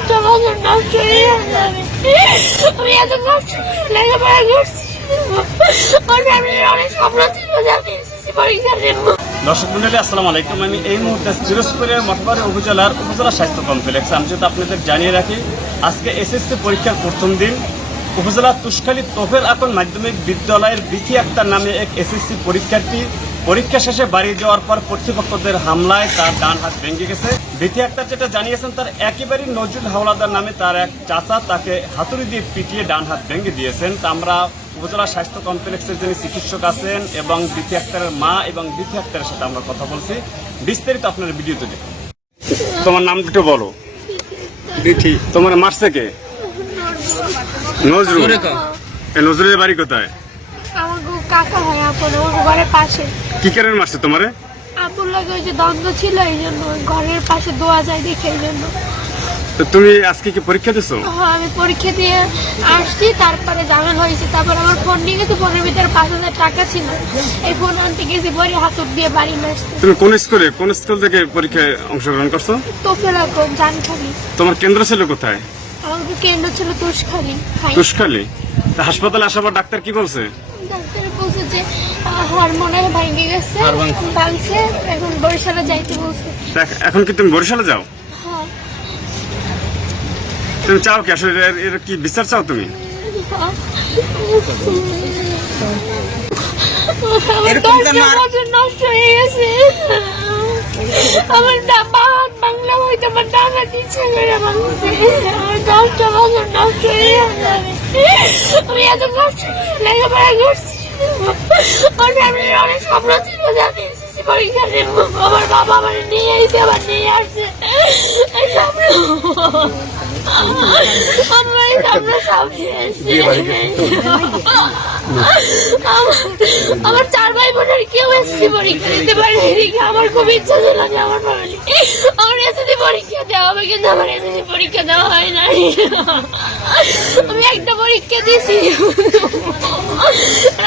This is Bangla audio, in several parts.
দশটা বছর নষ্ট হয়ে গেছে। আমি এত কষ্ট লেখাপড়া করছি, আমার ফ্যামিলির অনেক স্বপ্ন ছিল যে আমি এসএসসি পরীক্ষা দেবো। দর্শক মন্ডলী আসসালামু আলাইকুম। আমি এই মুহূর্তে পিরোজপুরের মঠবাড়ি উপজেলার উপজেলা স্বাস্থ্য কমপ্লেক্স। আমি যদি আপনাদের জানিয়ে রাখি, আজকে এসএসসি পরীক্ষার প্রথম দিন উপজেলা তুষখালী তোফেল আকন মাধ্যমিক বিদ্যালয়ের বিথি আক্তার নামে এক এসএসসি পরীক্ষার্থী পরীক্ষা শেষে বাড়ি যাওয়ার পর কর্তৃপক্ষদের হামলায় তার ডান হাত ভেঙে গেছে। বিথি আক্তার যেটা জানিয়েছেন, তার একেবারেই নজরুল হাওলাদার নামে তার এক চাচা তাকে হাতুড়ি দিয়ে পিটিয়ে ডান হাত ভেঙে দিয়েছেন। তা আমরা উপজেলা স্বাস্থ্য কমপ্লেক্সের যিনি চিকিৎসক আছেন এবং বিথি আক্তারের মা এবং বিথি আক্তারের সাথে আমরা কথা বলছি। বিস্তারিত আপনার ভিডিওতে দেখুন। তোমার নাম একটু বলো। বিথি। তোমার মারছে কে? নজরুল। নজরুলের বাড়ি কোথায়? আমার কাকা হয় আপন, আমার ঘরের পাশে। কি কারণে মারছে তোমারে? আপুর লাগে ওই যে দ্বন্দ্ব ছিল, এই জন্য ঘরের পাশে দোয়া যায় দেখে, এই জন্য। তো তুমি আজকে কি পরীক্ষা দিছো? হ্যাঁ, আমি পরীক্ষা দিয়ে আসছি, তারপরে ঝামেলা হয়েছে। তারপর আমার ফোন নিয়ে গেছে, ফোনের ভিতরে 5,000 টাকা ছিল। এই ফোন আনতে গেছি, পরে হাতুর দিয়ে বাড়ি মারছে। তুমি কোন স্কুল থেকে পরীক্ষায় অংশগ্রহণ করছো? তোফেল আকন জানখালি। তোমার কেন্দ্র ছিল কোথায়? আমাদের কেন্দ্র ছিল তুষখালী। তুষখালী। তা হাসপাতালে আসার পর ডাক্তার কি বলছে? ডাক্তার বলছে যে হরমোনের ভেঙে গেছে, ভাঙছে, এখন বরিশালে যাইতে বলছে। এখন কি তুমি বরিশালে যাও? হ্যাঁ। তুমি চাও কি আসলে এর কি বিচার চাও তুমি? নষ্ট হয়ে গেছে আমার বাংলা হইতে, আমার ডানা দিচ্ছে আমার 10টা বছর নষ্ট হয়ে গেছে। আমি এত কষ্ট লেখাপড়া করছি, আমার ফ্যামিলির অনেক স্বপ্ন ছিল যে আমি এসএসসি পরীক্ষা দেবো। আমার বাবা আমার নিয়ে এসে আবার নিয়ে আসছে এই স্বপ্ন। আমার 4 ভাই বোনের কেউ এসএসসি পরীক্ষা দিতে পারেনি। আমার খুব ইচ্ছা ছিল যে আমার ফ্যামিলি আমার এসএসসি পরীক্ষা দেওয়া হবে, কিন্তু আমার এসএসসি পরীক্ষা দেওয়া হয় নাই। আমি একটা পরীক্ষা দিয়েছি,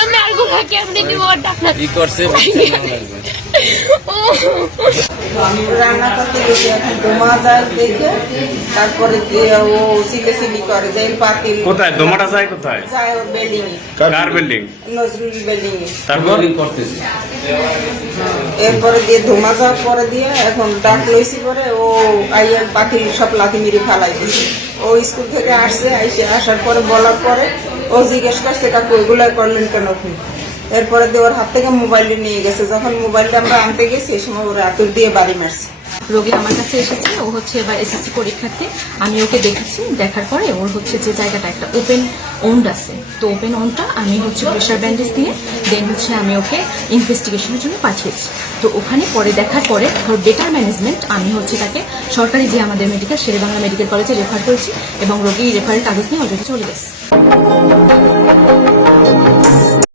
আমি আর কোথাও কেমনি দিব টাকা রান্না করতে গেছি, এখন দোমা যায় দেখে তারপরে ও সিলি করে যায় পাতিল। কোথায় দোমাটা যায়? কোথায় যায়? ওর বিল্ডিং এ। কার বিল্ডিং? নজরুল বিল্ডিং এ। তারপর এরপরে দিয়ে ধোমা যাওয়ার পরে দিয়ে এখন ডাক লইছি, পরে ও আইয়া পাতিল সব লাথি মেরে ফেলাই দিছে। ও স্কুল থেকে আসছে, আসার পরে বলার পরে ও জিজ্ঞেস করছে কাকু এগুলো করলেন কেন? এরপরে দিয়ে ওর হাত থেকে মোবাইলটা নিয়ে গেছে। যখন মোবাইলটা আমরা আনতে গেছি, এই সময় ওর আতুর দিয়ে বাড়ি মারছে। রোগী আমার কাছে এসেছে, ও হচ্ছে এবার এসএসসি পরীক্ষার্থী। আমি ওকে দেখেছি, দেখার পরে ওর হচ্ছে যে জায়গাটা একটা ওপেন ওন্ড আছে, তো ওপেন ওন্ডটা আমি হচ্ছে প্রেশার ব্যান্ডেজ দিয়ে দেন হচ্ছে আমি ওকে ইনভেস্টিগেশনের জন্য পাঠিয়েছি। তো ওখানে পরে দেখার পরে ওর বেটার ম্যানেজমেন্ট আমি হচ্ছে তাকে সরকারি যে আমাদের মেডিকেল শেরেবাংলা মেডিকেল কলেজে রেফার করেছি এবং রোগী রেফারের কাগজ নিয়ে অলরেডি চলে গেছে।